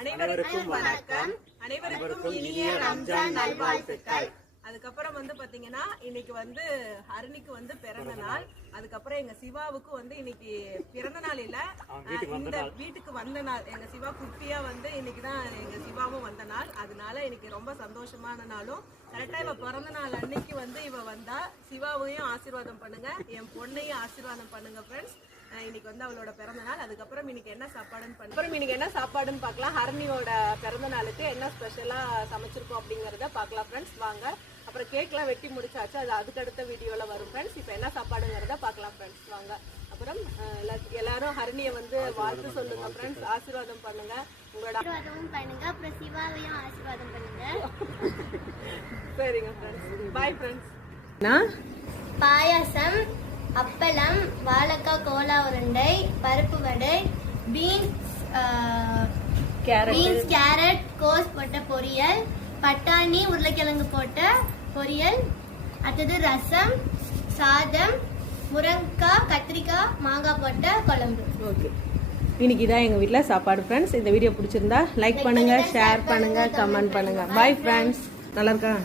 அனைவருக்கும் வணக்கம். அனைவருக்கும் இனிய ரம்ஜான் நல்வாழ்த்துக்கள். அதுக்கப்புறம் பாத்தீங்கன்னா இன்னைக்கு ஹரிணிக்கு பிறந்த நாள். அதுக்கப்புறம் எங்க சிவாவுக்கு இன்னைக்கு பிறந்த நாள் இல்ல, இந்த வீட்டுக்கு வந்த நாள். எங்க சிவா குட்டியா இன்னைக்குதான் எங்க சிவாவும் வந்த நாள். அதனால இன்னைக்கு ரொம்ப சந்தோஷமான நாளும். கரெக்டா இவ பிறந்த நாள் அன்னைக்கு இவ வந்தா. சிவாவையும் ஆசீர்வாதம் பண்ணுங்க, என் பொண்ணையும் ஆசீர்வாதம் பண்ணுங்க ஃப்ரெண்ட்ஸ். இன்னைக்கு அவளோட பிறந்த நாள். அதுக்கப்புறம் இன்னைக்கு என்ன சாப்பாடுன்னு பார்க்கலாம். ஹரணியோட பிறந்த நாளுக்கு என்ன ஸ்பெஷலா சமைச்சிருக்கோம் அப்படிங்கறத பார்க்கலாம் ஃப்ரெண்ட்ஸ். வாங்க. அப்புறம் கேக்லாம் வெட்டி முடிச்சாச்சு, அது அதுக்கு அடுத்த வீடியோல வரும் ஃப்ரெண்ட்ஸ். இப்போ என்ன சாப்பாடுங்கிறத பார்க்கலாம் ஃப்ரெண்ட்ஸ். வாங்க. அப்புறம் எல்லாரும் ஹரணியை வாழ்த்து சொல்லுங்க ஃப்ரெண்ட்ஸ், ஆசீர்வாதம் பண்ணுங்க. உங்களோட ஆசீர்வாதமும் பண்ணுங்க, அப்புறம் சிவாவையும் ஆசீர்வாதம் பண்ணுங்க. சரிங்க ஃப்ரெண்ட்ஸ், பை ஃப்ரெண்ட்ஸ். பாயாசம், அப்பளம், வாழைக்காய் கோலா உருண்டை, பருப்பு வடை, பீன்ஸ் கேரட் கோஸ் போட்ட பொரியல், பட்டாணி உருளைக்கிழங்கு போட்ட பொரியல், அடுத்தது ரசம், சாதம், முருங்கைக்காய் கத்திரிக்காய் மாங்காய் போட்ட குழம்பு. ஓகே, இன்னைக்கு இதான் எங்க வீட்ல சாப்பாடு ஃப்ரெண்ட்ஸ். இந்த வீடியோ பிடிச்சிருந்தா லைக் பண்ணுங்க, ஷேர் பண்ணுங்க, கமெண்ட் பண்ணுங்க. Bye friends. நல்லா இருக்கா?